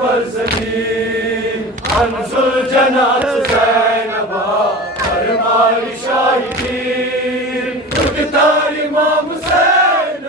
बर ज़मीन अंजुल जन्नत ज़ैनबा फरमाई शाहिदीन उठतार इमाम हुसैन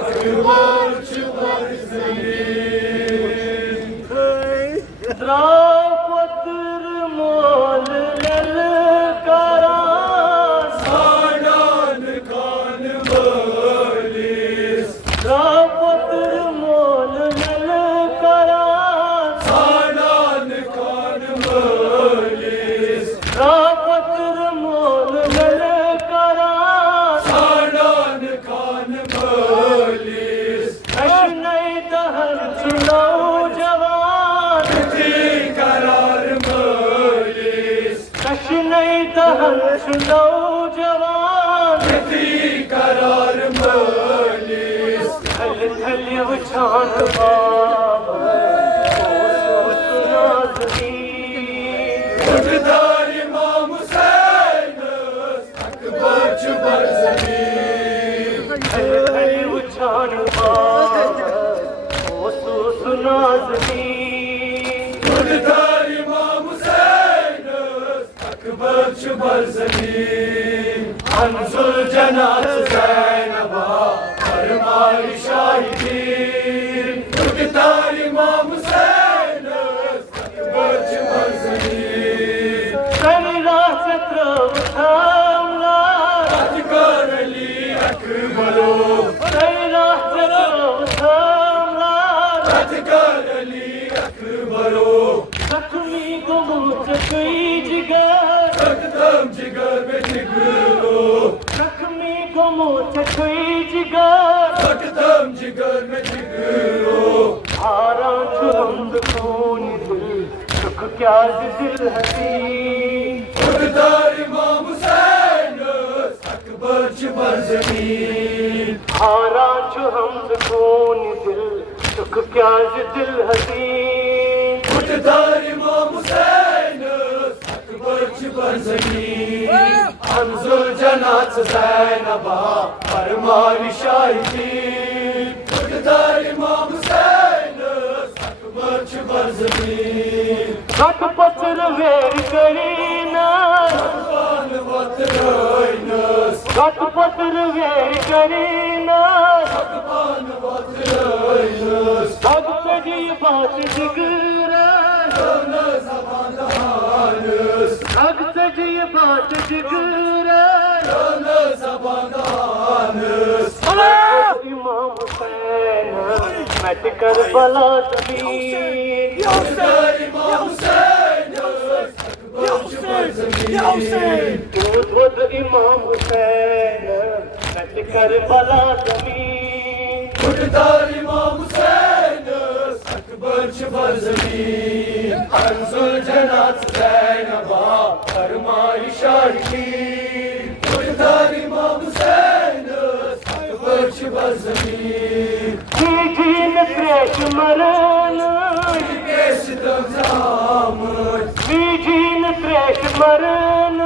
अकबर बर ज़मीन नौजवान करार मलिस थल थल उछान उठतार इमाम हुसैन अकबर बर ज़मीन थल थल उछान उठतार इमाम हुसैन अकबर बर ज़मीन अंजुल जन्नत ज़ैनबा फरमाई शाहिदीन उठतार इमाम हुसैन अकबर बर ज़मीन अकबर अली अकबरो अकबर अली अकबरो एकदम जिगर में जिगरो एकदम जिगर में जिगरो क्या दिल हसीन उठतार इमाम हुसैन अकबर बर ज़मीन हारा जो हम सुकून दिल सुख क्या दिल हसीन उठतार इमाम हुसैन अकबर बर ज़मीन अंजुल जन्नत ज़ैनबा फरमाई शाहिदीन उठतार इमाम हुसैन अकबर बर ज़मीन कट पत्र वेर करीना पान वत रोइनस कट पत्र वेर करीना पान वत रोइनस भक्त जी बात जिगरा न ज़बान हानस भक्त जी बात जिगरा न ज़बान हानस इमाम हुसैन मट कर बला ज़मीन उठतार इमाम हुसैन अकबर बर ज़मीन खुद इमाम हुसैन कट कर बला ज़मीन खुददार इमाम हुसैन अकबर बर ज़मीन अंजुल जनात ज़ैनबा फरमाई शाहीन खुददार इमाम हुसैन अकबर बर ज़मीन जीन त्रेश मरन सितम जामुन जीन त्रेश मरन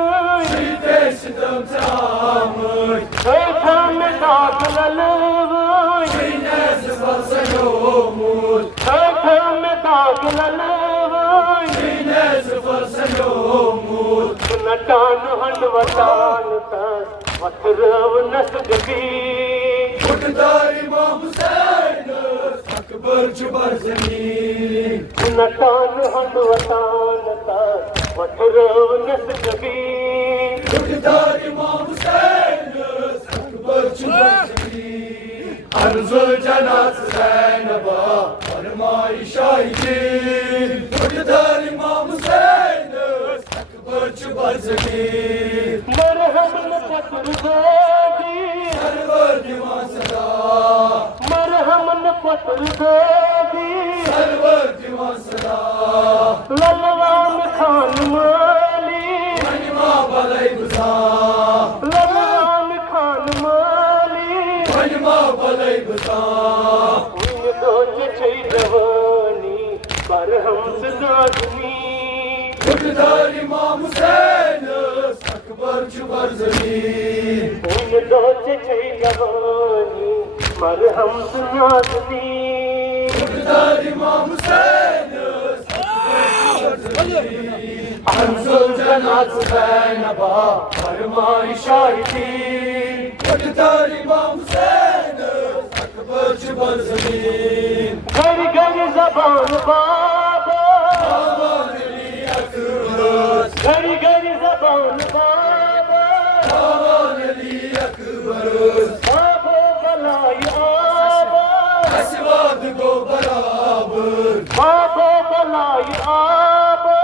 सितम जामुन ऐठा में दाग ललवाई नज़ फसलोमुन ऐठा में दाग ललवाई नज़ फसलोमुन नटान हंड वटान तस वथरव नसग भी खुददार इमाम हुसैन अकबर बर ज़मीन नटान हंड वटान तस वथरव नसग भी खुददार इमाम हुसैन अकबर बर ज़मीन अंजुल जनात ज़ैनबा फरमाई शाहीन खुददार इमाम हुसैन अकबर बर ज़मीन मरहम न पतर दादी सरवर दीवान सदा मरहम न पतर दादी सरवर दीवान सदा ललवान खान माली महिमा भलाई बुझा ललवान खान माली महिमा भलाई बुझा उन दोज छई जवानी पर हम सदादनी खुददार इमाम हुसैन अकबर बर ज़मीन उन दोज छई जवानी पर हम सदादनी खुददार इमाम हुसैन अंजुल जनात ज़ैनबा फरमाई शाहीन खुददार इमाम हुसैन अकबर बर ज़मीन घर घर जबान बाबा घर घर जबान बाबा अली अकबर बाबो बलाई आबा अस्वाद गो बराबर बाबो बलाई आबा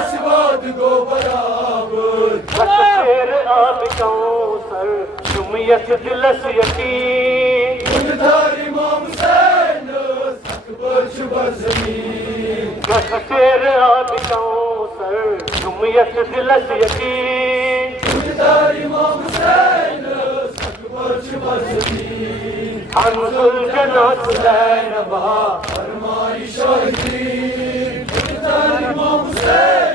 अस्वाद गो बराबर शेर आब कौसर तुम यस दिलस यकीन खुददार इमाम हुसैन अकबर बर ज़मीन शेर आब कौसर तुम यस दिलस यकीन खुददार इमाम हुसैन अकबर बर ज़मीन अंजुल जनात ज़ैनबा फरमाई शाहीन खुददार इमाम हुसैन